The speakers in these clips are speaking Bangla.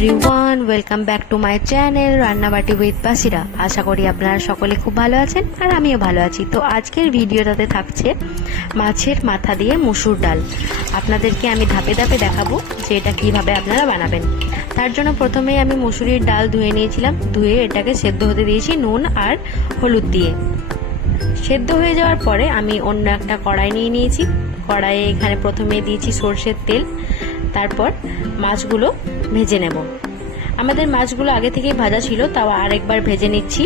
Everyone welcome back to my channel Rannabati with Basira আশা করি আপনারা সকলে খুব ভালো আছেন আর আমিও ভালো আছি। তো আজকের ভিডিওটাতে থাকছে মাছের মাথা দিয়ে মুসুর ডাল। আপনাদেরকে আমি ধাপে ধাপে দেখাবো যে এটা কীভাবে আপনারা বানাবেন। তার জন্য প্রথমেই আমি মুসুরির ডাল ধুয়ে নিয়েছিলাম। ধুয়ে এটাকে সেদ্ধ হতে দিয়েছি নুন আর হলুদ দিয়ে। সেদ্ধ হয়ে যাওয়ার পরে আমি অন্য একটা কড়াই নিয়ে নিয়েছি। কড়াইয়ে এখানে প্রথমে দিয়েছি সর্ষের তেল, তারপর মাছগুলো ভেজে নেব। আমাদের মাছগুলো আগে থেকেই ভাজা ছিল, তাও আরেকবার ভেজে নিচ্ছি।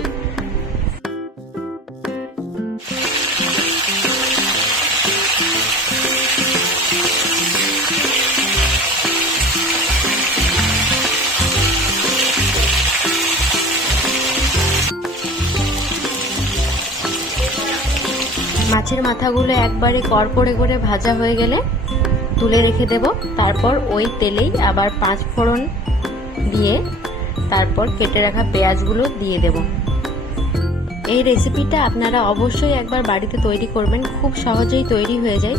মাছের মাথাগুলো একবারে কর করে করে ভাজা হয়ে গেলে তুলে রেখে দেব। তারপর ওই তেলেই আবার পাঁচ ফোড়ন দিয়ে তারপর কেটে রাখা পেঁয়াজগুলো দিয়ে দেব। এই রেসিপিটা আপনারা অবশ্যই একবার বাড়িতে তৈরি করবেন, খুব সহজেই তৈরি হয়ে যায়।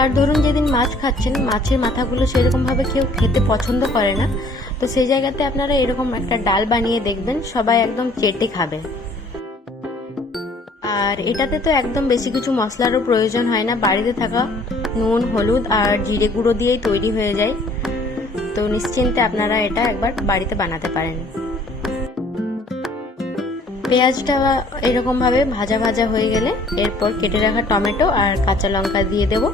আর ধরুন যেদিন মাছ খাচ্ছেন, মাছের মাথাগুলো সেরকমভাবে কেউ খেতে পছন্দ করে না। তো সেই জায়গাতে আপনারা এরকম একটা ডাল বানিয়ে দেখবেন, সবাই একদম চেটে খাবে। আর এটাতে তো একদম বেশি কিছু মশলারও প্রয়োজন হয় না। বাড়িতে থাকা নুন, হলুদ আর জিরে গুঁড়ো দিয়েই তৈরি হয়ে যায়। তো নিশ্চিন্তে আপনারা এটা একবার বাড়িতে বানাতে পারেন। পেঁয়াজটা এরকমভাবে ভাজা ভাজা হয়ে গেলে এরপর কেটে রাখা টমেটো আর কাঁচা লঙ্কা দিয়ে দেব।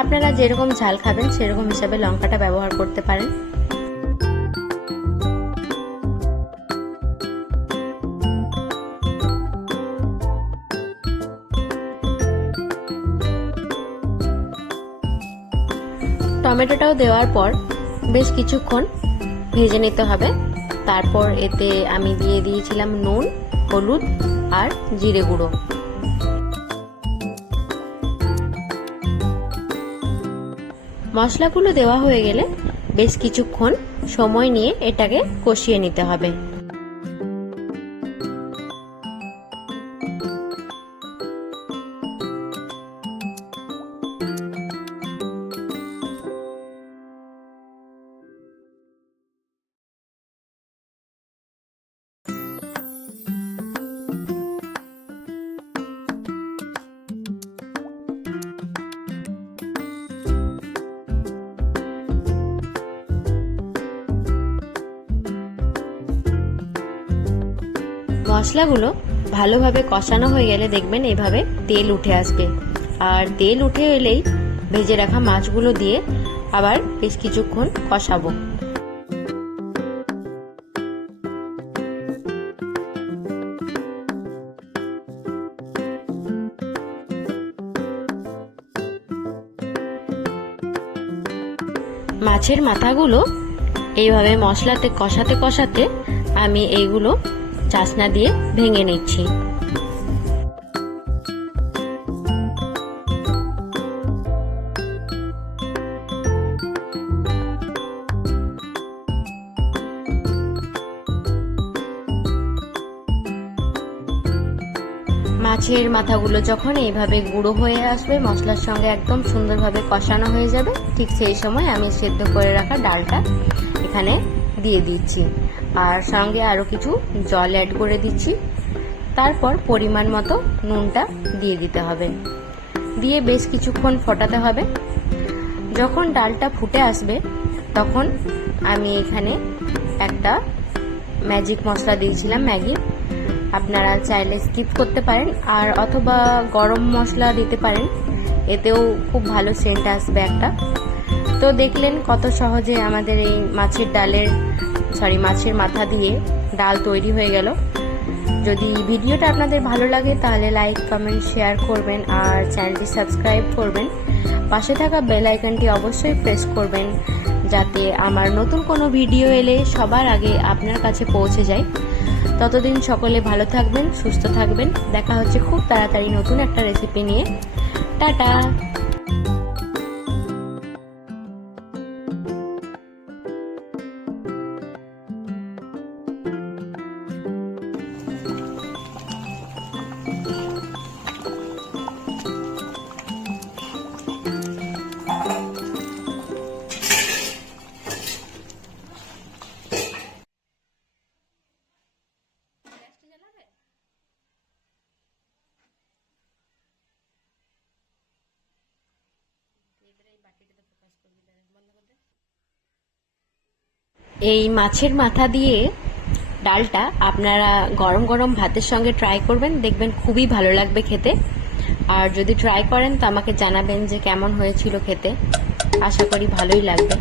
আপনারা যেরকম ঝাল খাবেন, সেরকম হিসাবে লঙ্কাটা ব্যবহার করতে পারেন। টমেটোটাও দেওয়ার পর বেশ কিছুক্ষণ ভেজে নিতে হবে। তারপর এতে আমি দিয়ে দিয়েছিলাম নুন, হলুদ আর জিরে গুঁড়ো। মশলাগুলো দেওয়া হয়ে গেলে বেশ কিছুক্ষণ সময় নিয়ে এটাকে কষিয়ে নিতে হবে। মশলাগুলো ভালোভাবে কষানো হয়ে গেলে দেখবেন এভাবে তেল উঠে আসবে। আর তেল উঠে এলেই ভেজে রাখা মাছগুলো দিয়ে আবার বেশ কিছুক্ষণ কষাবো। মাছের মাথাগুলো এইভাবে মশলাতে কষাতে কষাতে আমি এইগুলো চাসনা দিয়ে ভেঙে নিচ্ছি। মাছের মাথাগুলো যখন এইভাবে গুঁড়ো হয়ে আসবে, মশলার সঙ্গে একদম সুন্দরভাবে কষানো হয়ে যাবে, ঠিক সেই সময় আমি সেদ্ধ করে রাখা ডালটা এখানে দিয়ে দিচ্ছি। আর সঙ্গে আরও কিছু জল অ্যাড করে দিচ্ছি। তারপর পরিমাণ মতো নুনটা দিয়ে দিতে হবে। দিয়ে বেশ কিছুক্ষণ ফোটাতে হবে। যখন ডালটা ফুটে আসবে, তখন আমি এখানে একটা ম্যাজিক মশলা দিয়েছিলাম, ম্যাগি। আপনারা চাইলে স্কিপ করতে পারেন, আর অথবা গরম মশলা দিতে পারেন। এতেও খুব ভালো সেন্ট আসবে একটা। তো দেখলেন কত সহজে আমাদের এই মাছের ডালের সরি, মাছের মাথা দিয়ে ডাল তৈরি হয়ে গেল। যদি ভিডিওটা আপনাদের ভালো লাগে, তাহলে লাইক, কমেন্ট, শেয়ার করবেন আর চ্যানেলটি সাবস্ক্রাইব করবেন। পাশে থাকা বেল আইকনটি অবশ্যই প্রেস করবেন, যাতে আমার নতুন কোনো ভিডিও এলে সবার আগে আপনার কাছে পৌঁছে যায়। ততদিন সকলে ভালো থাকবেন, সুস্থ থাকবেন। দেখা হচ্ছে খুব তাড়াতাড়ি নতুন একটা রেসিপি নিয়ে। টাটা! এই মাছের মাথা দিয়ে ডালটা আপনারা গরম গরম ভাতের সঙ্গে ট্রাই করবেন, দেখবেন খুবই ভালো লাগবে খেতে। আর যদি ট্রাই করেন তো আমাকে জানাবেন যে কেমন হয়েছিল খেতে। আশা করি ভালোই লাগবে।